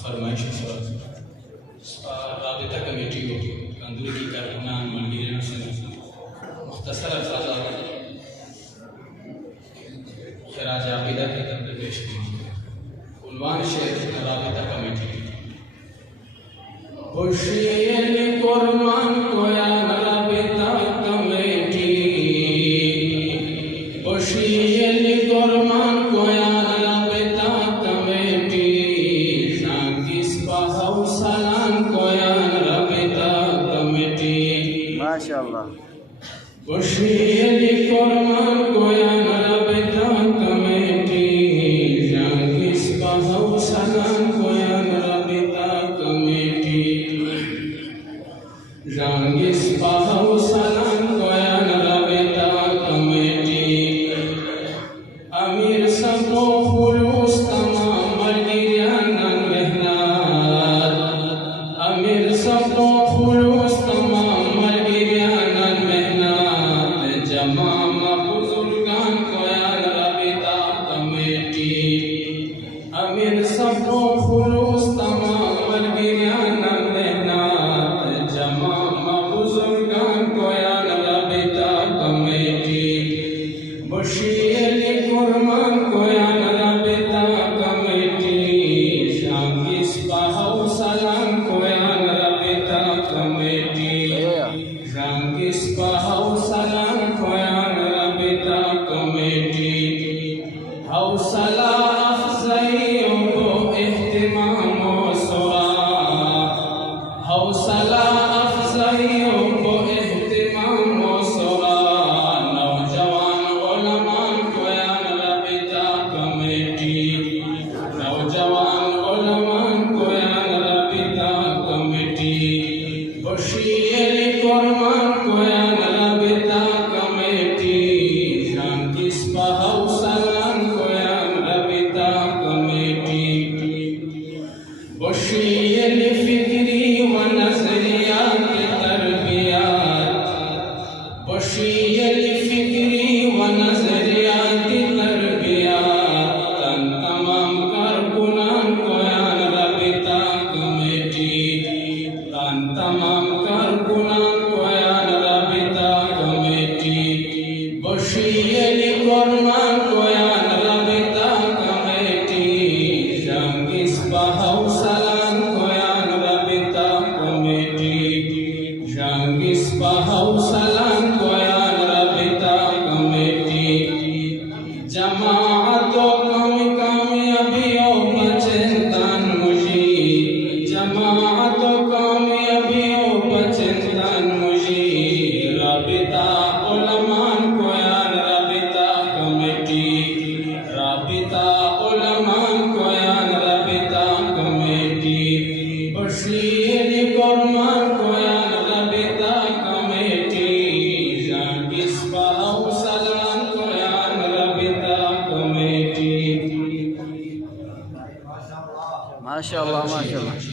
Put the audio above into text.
फरमाइश राबिता कमेटी को कंदूरी की कारकुनान मंडीर से मुख्तसर अल्फाज खराज आक़िदा की तरफ पेश की। उन्वान शेख राबिता कमेटी खुशियन कुर्बान कोया राबिता कमेटी, खुशियन कुर्बान कोया राबिता कमेटी, सांकिस बहाउ सलाम कोया राबिता कमेटी। माशाअल्लाह। खुशियन कुर्बान कोया राबिता कमेटी, सांकिस बहाउ सलाम कोया राबिता कमेटी, सांकिस बहाउ सलाम कोया राबिता कमेटी। अमीर सबो खुलूस तमाम मर्गियान मेहनत, अमीर सबो खुलूस तमाम मर्गियान मेहनत, जमामा बुजुर्गान कोया राबिता कमेटी। अमीर सबो खुलूस तमाम मर्गियान मेहनत, जमामा बुजुर्गान कोया राबिता कमेटी। बशीर कुर्बान कोया राबिता कमेटी, सांकिस बहाउ सलाम कोया राबिता कमेटी, सांकिस बहाउ सलाम कोया राबिता कमेटी। हौसला अफज़ाइयों को एहतिमाम व सुरा, हौसला अफज़ाइयों को एहतिमाम व सुरा, नौजवान उलमान कोया राबिता कमेटी, नौजवान उलमान कोया राबिता कमेटी। बशीर कुर्बान कोया राबिता कमेटी, सांकिस बहाउ सलाम कोया राबिता कमेटी। बशीर फिक्री व नज़रियात तरबियत, बशीर फिक्री व नज़रियात तरबियत, तन तमाम कारकुनान कोया राबिता कमेटी, तन तमाम कारकुनान कोया राबिता कमेटी। बशीर कुर्बान कोया राबिता कमेटी, सांकिस बहाउ सलाम कोया राबिता कमेटी, सांकिस बहाउ सलाम कोया राबिता कमेटी। जमाअतो कामयाबियों बचेंदान मुशी, जमाअतो कामयाबियों बचेंदान मुशी, राबिता उलमान कोया राबिता कमेटी, राबिता उलमान कोया राबिता कमेटी। बशीर कुर्बान कोया राबिता कमेटी, सांकिस बहाउ सलाम कोया राबिता कमेटी। माशाअल्लाह माशाअल्लाह।